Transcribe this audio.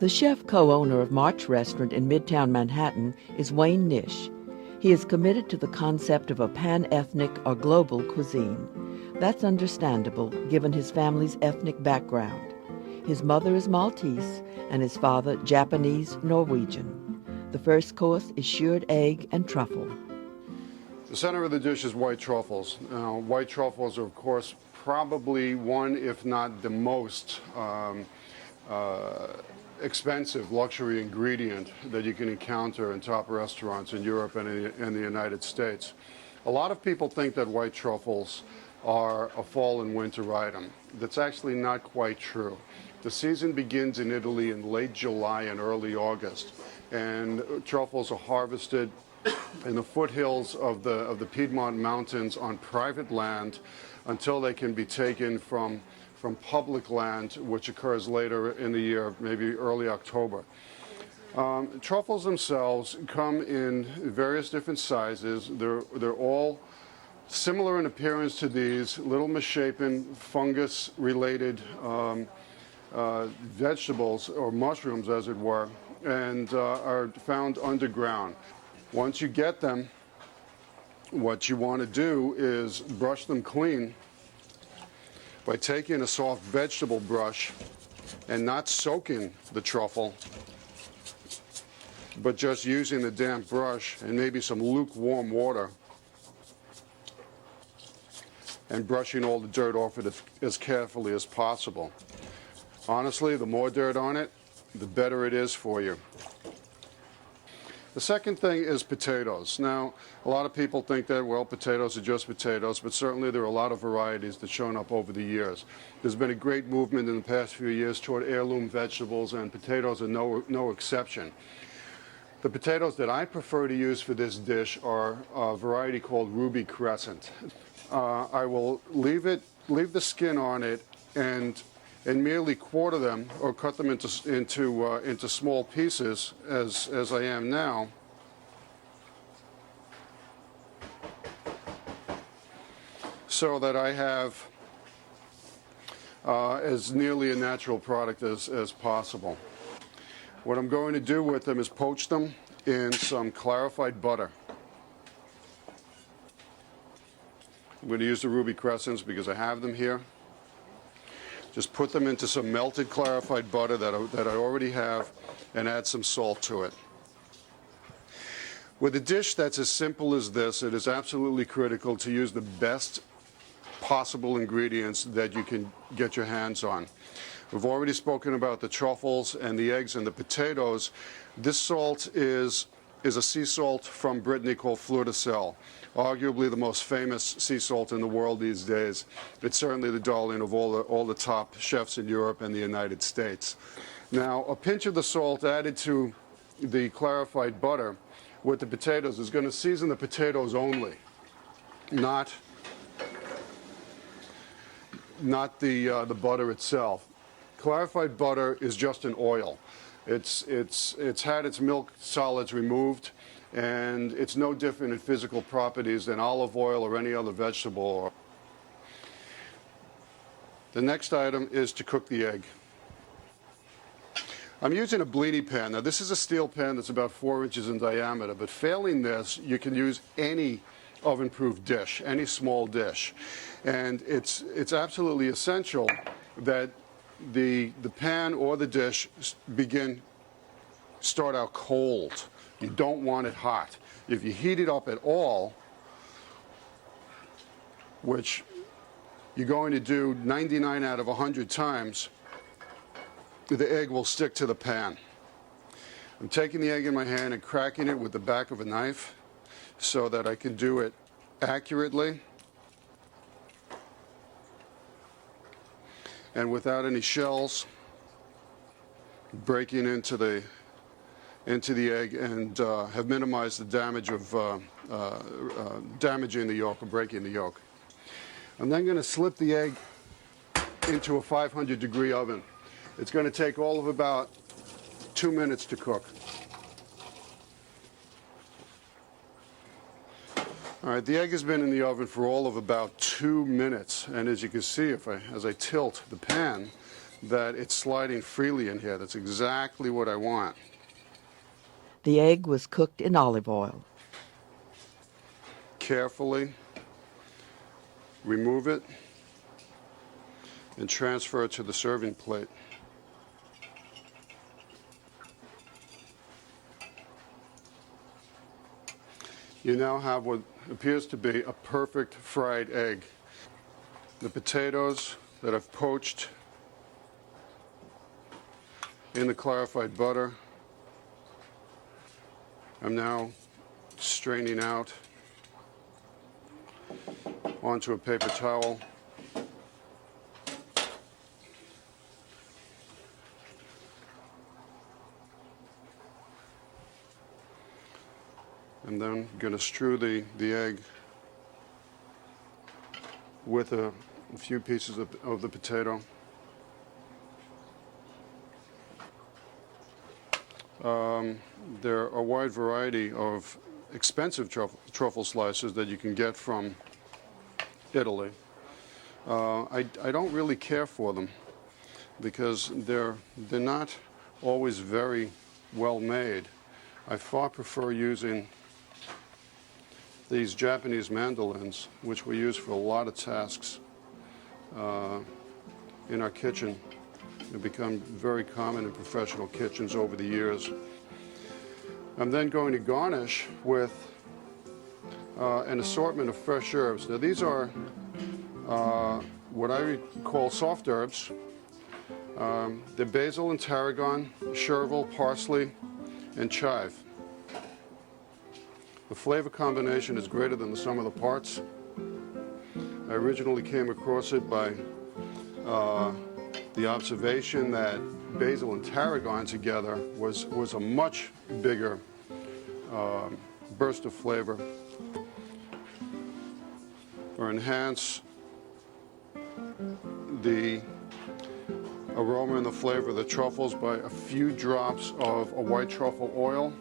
The chef co-owner of March Restaurant in Midtown Manhattan is Wayne Nish. He is committed to the concept of a pan-ethnic or global cuisine. That's understandable given his family's ethnic background. His mother is Maltese and his father Japanese-Norwegian. The first course is shirred egg and truffle. The center of the dish is white truffles. Now, white truffles are, of course, probably one, if not the most expensive luxury ingredient that you can encounter in top restaurants in Europe and in the United States. A lot of people think that white truffles are a fall and winter item. That's actually not quite true. The season begins in Italy in late July and early August, and truffles are harvested in the foothills of the Piedmont Mountains on private land until they can be taken from public land, which occurs later in the year, maybe early October. Truffles themselves come in various different sizes. They're all similar in appearance to these little misshapen fungus-related vegetables, or mushrooms as it were, and are found underground. Once you get them, what you want to do is brush them clean by taking a soft vegetable brush and not soaking the truffle, but just using the damp brush and maybe some lukewarm water and brushing all the dirt off it as carefully as possible. Honestly, the more dirt on it, the better it is for you. The second thing is potatoes. Now, a lot of people think that, well, potatoes are just potatoes, but certainly there are a lot of varieties that have shown up over the years. There's been a great movement in the past few years toward heirloom vegetables, and potatoes are no exception. The potatoes that I prefer to use for this dish are a variety called Ruby Crescent. I will leave the skin on it and merely quarter them or cut them into small pieces as I am now. So that I have as nearly a natural product as possible. What I'm going to do with them is poach them in some clarified butter. I'm going to use the Ruby Crescents because I have them here. Just put them into some melted clarified butter that I already have and add some salt to it. With a dish that's as simple as this, it is absolutely critical to use the best possible ingredients that you can get your hands on. We've already spoken about the truffles and the eggs and the potatoes. This salt is a sea salt from Brittany called Fleur de Sel, arguably the most famous sea salt in the world these days. It's certainly the darling of all the top chefs in Europe and the United States. Now, a pinch of the salt added to the clarified butter with the potatoes is going to season the potatoes only, not the butter itself. Clarified butter is just an oil. It's had its milk solids removed, and it's no different in physical properties than olive oil or any other vegetable oil. The next item is to cook the egg. I'm using a bleedy pan. Now, this is a steel pan that's about 4 inches in diameter, but failing this, you can use any oven-proof dish, any small dish. And it's absolutely essential that the pan or the dish start out cold. You don't want it hot. If you heat it up at all, which you're going to do 99 out of 100 times, the egg will stick to the pan. I'm taking the egg in my hand and cracking it with the back of a knife so that I can do it accurately and without any shells breaking into the egg, and have minimized the damage of damaging the yolk or breaking the yolk. I'm then going to slip the egg into a 500-degree oven. It's going to take all of about 2 minutes to cook. All right, the egg has been in the oven for all of about 2 minutes, and as you can see, as I tilt the pan, that it's sliding freely in here. That's exactly what I want. The egg was cooked in olive oil. Carefully remove it and transfer it to the serving plate. You now have what appears to be a perfect fried egg. The potatoes that I've poached in the clarified butter, I'm now straining out onto a paper towel. And then I'm going to strew the egg with a few pieces of the potato. There are a wide variety of expensive truffle slices that you can get from Italy. I don't really care for them because they're not always very well made. I far prefer using these Japanese mandolins, which we use for a lot of tasks in our kitchen. They've become very common in professional kitchens over the years. I'm then going to garnish with an assortment of fresh herbs. Now these are what I call soft herbs. They're basil and tarragon, chervil, parsley, and chive. The flavor combination is greater than the sum of the parts. I originally came across it by the observation that basil and tarragon together was a much bigger burst of flavor. Or enhance the aroma and the flavor of the truffles by a few drops of a white truffle oil.